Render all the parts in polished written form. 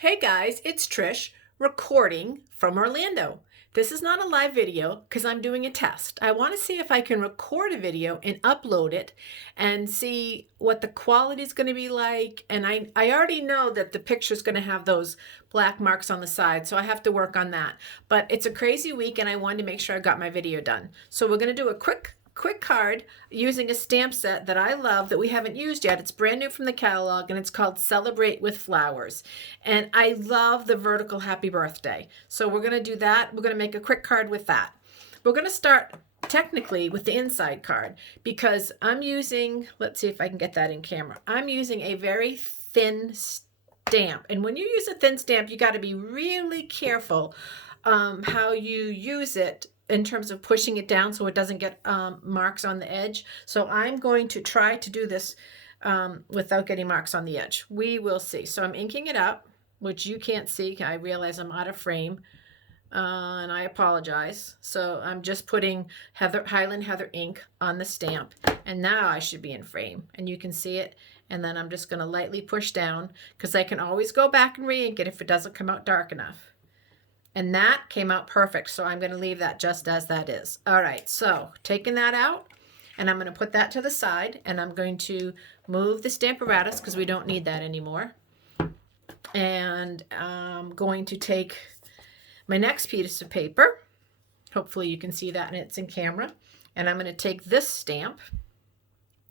Hey guys, it's Trish recording from Orlando. This is not a live video because I'm doing a test. I want to see if I can record a video and upload it and see what the quality is going to be like. And I already know that the picture is going to have those black marks on the side, so I have to work on that. But it's a crazy week and I wanted to make sure I got my video done. So we're going to do a quick card using a stamp set that I love that we haven't used yet. It's brand new from the catalog and it's called Celebrate with Flowers. And I love the vertical happy birthday. So we're going to do that. We're going to make a quick card with that. We're going to start technically with the inside card because I'm using, let's see if I can get that in camera. I'm using a very thin stamp. And when you use a thin stamp, you got to be really careful how you use it in terms of pushing it down so it doesn't get marks on the edge. So I'm going to try to do this without getting marks on the edge. We will see. So I'm inking it up, which you can't see. I realize I'm out of frame and I apologize. So I'm just putting Highland Heather ink on the stamp and now I should be in frame and you can see it. And then I'm just going to lightly push down because I can always go back and re-ink it if it doesn't come out dark enough. And that came out perfect, so I'm going to leave that just as that is. All right, so taking that out, and I'm going to put that to the side, and I'm going to move the stamp apparatus because we don't need that anymore. And I'm going to take my next piece of paper. Hopefully you can see that and it's in camera. And I'm going to take this stamp.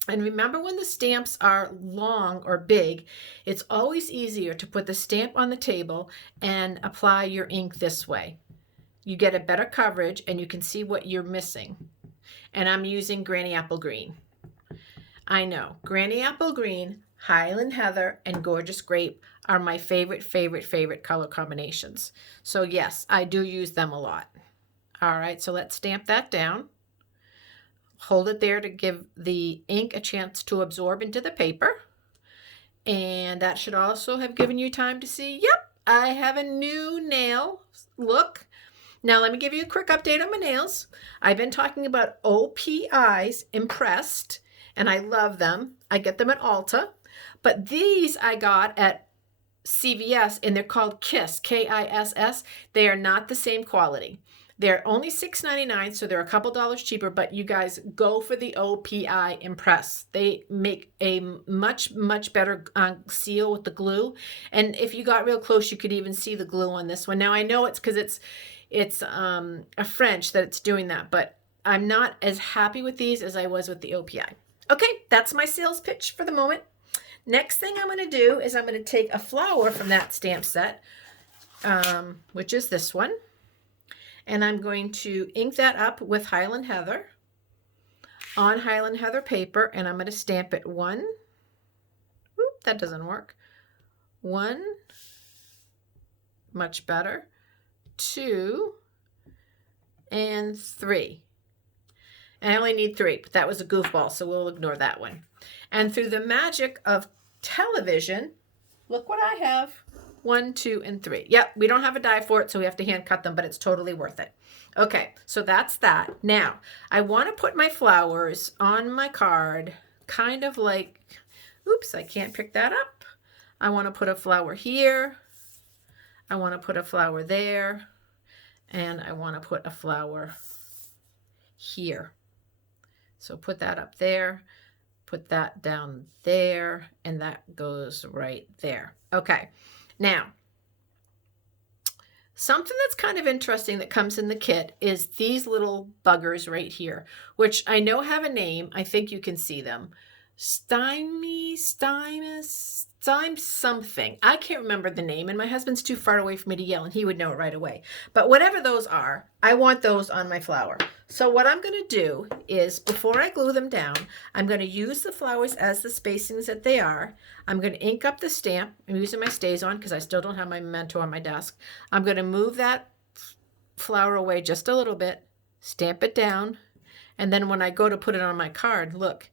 And remember, when the stamps are long or big, it's always easier to put the stamp on the table and apply your ink this way. You get a better coverage and you can see what you're missing. And I'm using Granny Apple Green. I know, Granny Apple Green, Highland Heather, and Gorgeous Grape are my favorite color combinations. So yes, I do use them a lot. All right, so let's stamp that down. Hold it there to give the ink a chance to absorb into the paper. And that should also have given you time to see, yep, I have a new nail look. Now let me give you a quick update on my nails. I've been talking about OPIs, Impressed, and I love them. I get them at Ulta. But these I got at CVS and they're called KISS, K-I-S-S. They are not the same quality. They're only $6.99, so they're a couple dollars cheaper, but you guys go for the OPI Impress. They make a much better seal with the glue. And if you got real close, you could even see the glue on this one. Now, I know it's because it's a French that it's doing that, but I'm not as happy with these as I was with the OPI. Okay, that's my sales pitch for the moment. Next thing I'm going to do is I'm going to take a flower from that stamp set, which is this one. And I'm going to ink that up with Highland Heather on Highland Heather paper. And I'm going to stamp it one. Oop, that doesn't work. One. Much better. Two. And three. And I only need three, but that was a goofball, so we'll ignore that one. And through the magic of television, look what I have. 1, 2, and 3. Yep, we don't have a die for it, so we have to hand cut them, but it's totally worth it. Okay, so that's that. Now, I want to put my flowers on my card, kind of like, oops, I can't pick that up. I want to put a flower here. I want to put a flower there. And I want to put a flower here. So put that up there, put that down there, and that goes right there. Okay. Now, something that's kind of interesting that comes in the kit is these little buggers right here, which I know have a name. I think you can see them. Something. I can't remember the name, and my husband's too far away for me to yell, and he would know it right away. But whatever those are, I want those on my flower. So what I'm going to do is, before I glue them down, I'm going to use the flowers as the spacings that they are. I'm going to ink up the stamp. I'm using my StazOn because I still don't have my memento on my desk. I'm going to move that flower away just a little bit, stamp it down, and then when I go to put it on my card, look,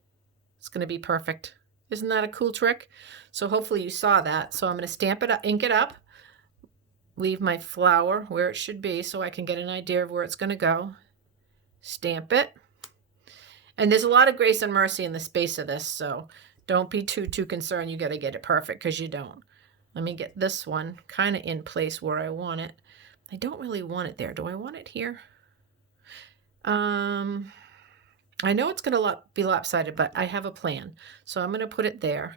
it's going to be perfect. Isn't that a cool trick? So hopefully you saw that. So I'm going to stamp it up, ink it up, leave my flower where it should be so I can get an idea of where it's going to go. Stamp it. And there's a lot of grace and mercy in the space of this, so don't be too concerned you got to get it perfect because you don't. Let me get this one kind of in place where I want it. I don't really want it there. Do I want it here? I know it's going to be lopsided, but I have a plan. So I'm going to put it there.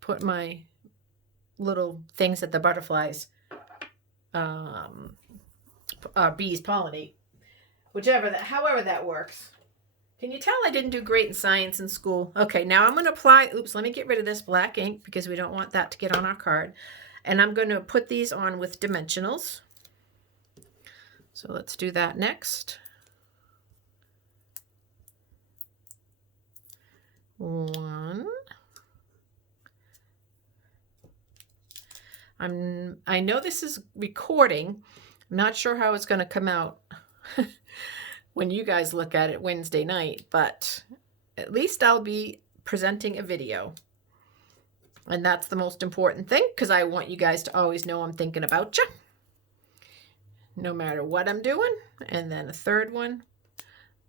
Put my little things that the butterflies, bees pollinate. However that works. Can you tell I didn't do great in science in school? Okay, now I'm going to apply, let me get rid of this black ink because we don't want that to get on our card. And I'm going to put these on with dimensionals. So let's do that next. One. I know this is recording. I'm not sure how it's going to come out when you guys look at it Wednesday night, but at least I'll be presenting a video. And that's the most important thing because I want you guys to always know I'm thinking about you, no matter what I'm doing. And then a third one.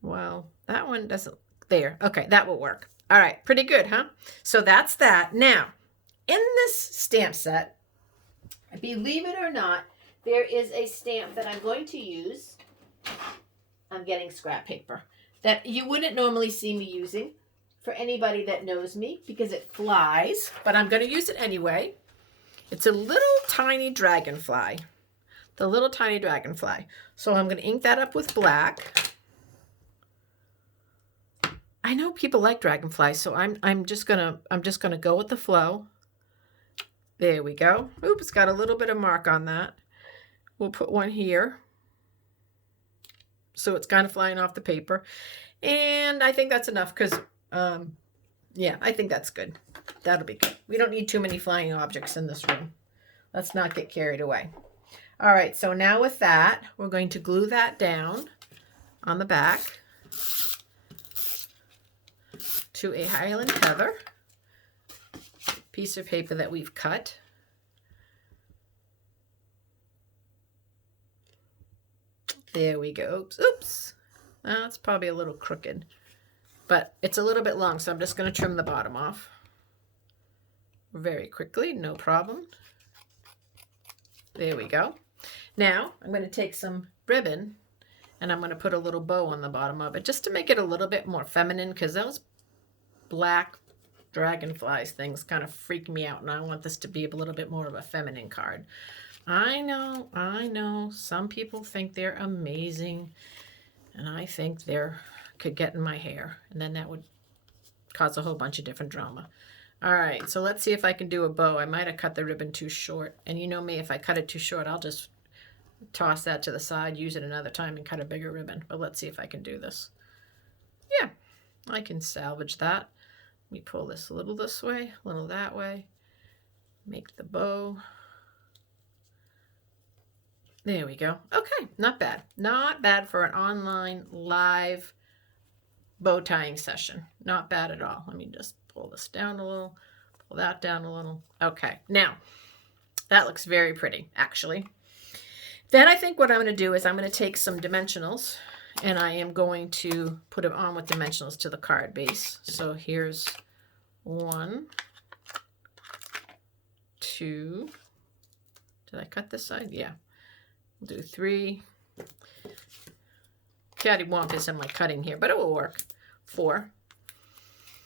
Well, that one doesn't, there. Okay, that will work. All right, pretty good, huh? So that's that. Now, in this stamp set, believe it or not, there is a stamp that I'm going to use. I'm getting scrap paper that you wouldn't normally see me using for anybody that knows me because it flies, but I'm going to use it anyway. It's a little tiny dragonfly, the little tiny dragonfly. So I'm going to ink that up with black. I know people like dragonflies, so I'm just gonna go with the flow. There we go. Oops, it's got a little bit of mark on that. We'll put one here. So it's kind of flying off the paper. And I think that's enough because, yeah, I think that's good. That'll be good. We don't need too many flying objects in this room. Let's not get carried away. All right, so now with that, we're going to glue that down on the back to a Highland Heather piece of paper that we've cut. There we go. Oops, oops. That's probably a little crooked, but it's a little bit long, so I'm just going to trim the bottom off very quickly, no problem. There we go. Now I'm going to take some ribbon and I'm going to put a little bow on the bottom of it just to make it a little bit more feminine because those black dragonflies things kind of freak me out and I want this to be a little bit more of a feminine card. I know, some people think they're amazing and I think they're could get in my hair and then that would cause a whole bunch of different drama. All right, so let's see if I can do a bow. I might have cut the ribbon too short, and you know me, if I cut it too short, I'll just toss that to the side, use it another time, and cut a bigger ribbon. But let's see if I can do this. Yeah, I can salvage that. Let me pull this a little this way, a little that way. Make the bow. There we go. Okay, not bad. Not bad for an online live bow tying session. Not bad at all. Let me just pull this down a little, pull that down a little. Okay, now that looks very pretty, actually. Then I think what I'm going to do is I'm going to take some dimensionals and I am going to put them on with dimensionals to the card base. So here's 1, 2. Did I cut this side? Yeah. We'll do 3. Cattywomp is in my cutting here, but it will work. 4.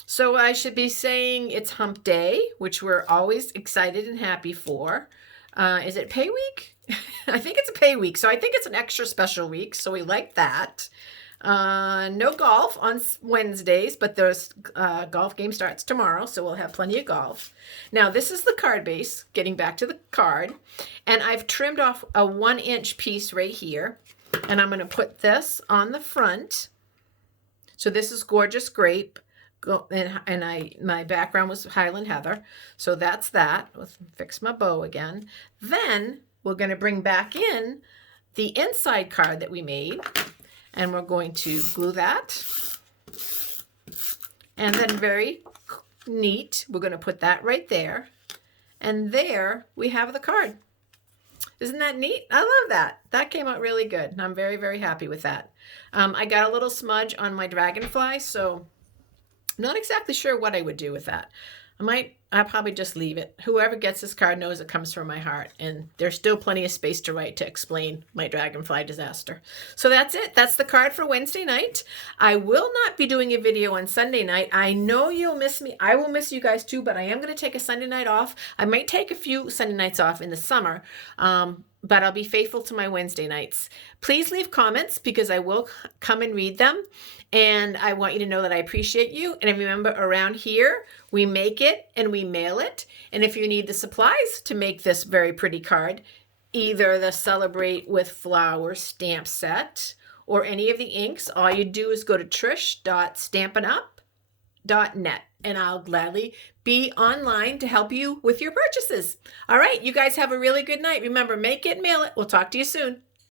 So I should be saying it's hump day, which we're always excited and happy for. Is it pay week? I think it's a pay week, so I think it's an extra special week, so we like that. No golf on Wednesdays, but there's golf game starts tomorrow, so we'll have plenty of golf. Now, this is the card base, getting back to the card, and I've trimmed off a 1-inch piece right here, and I'm going to put this on the front. So this is Gorgeous Grape, and my background was Highland Heather, so that's that. Let's fix my bow again. Then we're going to bring back in the inside card that we made, and we're going to glue that. And then very neat, we're going to put that right there. And there we have the card. Isn't that neat? I love that. That came out really good. I'm very, very happy with that. I got a little smudge on my dragonfly, so I'm not exactly sure what I would do with that. I'll probably just leave it. Whoever gets this card knows it comes from my heart, and there's still plenty of space to write to explain my dragonfly disaster. So that's it. That's the card for Wednesday night. I will not be doing a video on Sunday night. I know you'll miss me. I will miss you guys too, but I am going to take a Sunday night off. I might take a few Sunday nights off in the summer, but I'll be faithful to my Wednesday nights. Please leave comments because I will come and read them. And I want you to know that I appreciate you. And remember, around here, we make it and we mail it. And if you need the supplies to make this very pretty card, either the Celebrate with Flower stamp set or any of the inks, all you do is go to trish.stampinup.net. And I'll gladly be online to help you with your purchases. All right, you guys have a really good night. Remember, make it, mail it. We'll talk to you soon.